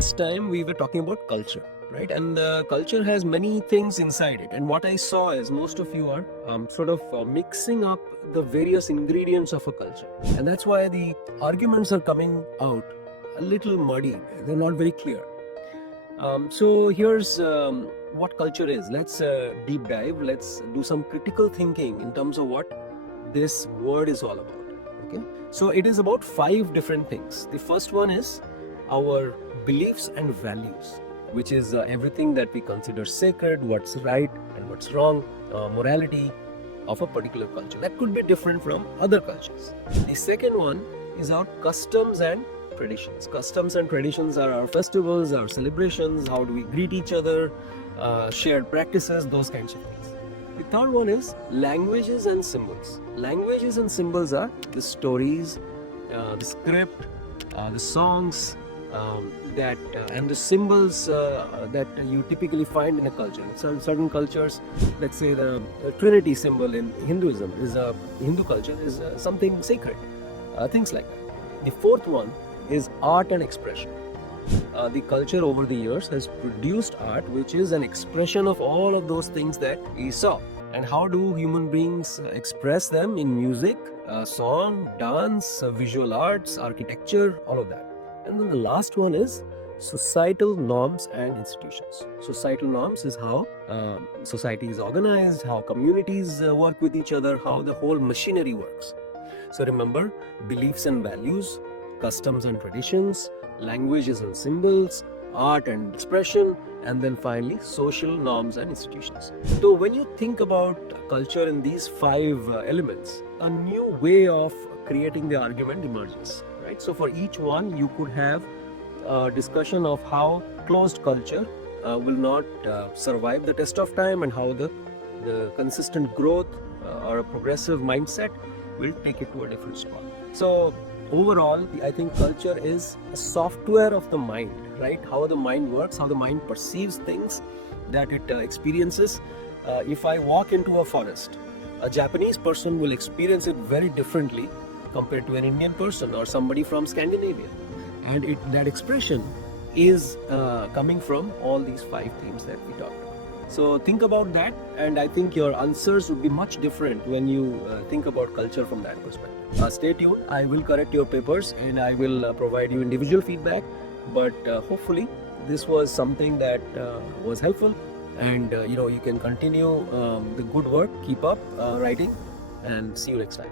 this time we were talking about culture, right? And culture has many things inside it. And what I saw is most of you are mixing up the various ingredients of a culture. And that's why the arguments are coming out a little muddy. They're not very clear. So here's what culture is. Let's deep dive. Let's do some critical thinking in terms of what this word is all about. Okay. So it is about 5 different things. The first one is our beliefs and values, which is everything that we consider sacred, what's right and what's wrong, morality of a particular culture. That could be different from other cultures. The second one is our customs and traditions. Customs and traditions are our festivals, our celebrations, how do we greet each other, shared practices, those kinds of things. The third one is languages and symbols. Languages and symbols are the stories, the script, the songs, and the symbols that you typically find in a culture. In certain cultures, let's say the Trinity symbol in Hinduism is Hindu culture is something sacred, things like that. The fourth one is art and expression. The culture over the years has produced art, which is an expression of all of those things that we saw. And how do human beings express them? In music, song, dance, visual arts, architecture, all of that. And then the last one is societal norms and institutions. Societal norms is how society is organized, how communities work with each other, how the whole machinery works. So remember, beliefs and values, customs and traditions, languages and symbols, art and expression, and then finally social norms and institutions. So when you think about culture in these 5 elements, a new way of creating the argument emerges, right? So for each one you could have a discussion of how closed culture will not survive the test of time, and how the consistent growth or a progressive mindset will take it to a different spot. So overall, I think culture is a software of the mind, right? How the mind works, how the mind perceives things that it experiences. If I walk into a forest, a Japanese person will experience it very differently compared to an Indian person or somebody from Scandinavia. And that expression is coming from all these 5 themes that we talked about. So think about that, and I think your answers would be much different when you think about culture from that perspective. Stay tuned. I will correct your papers and I will provide you individual feedback, but hopefully this was something that was helpful, and you can continue the good work, keep up writing, and see you next time.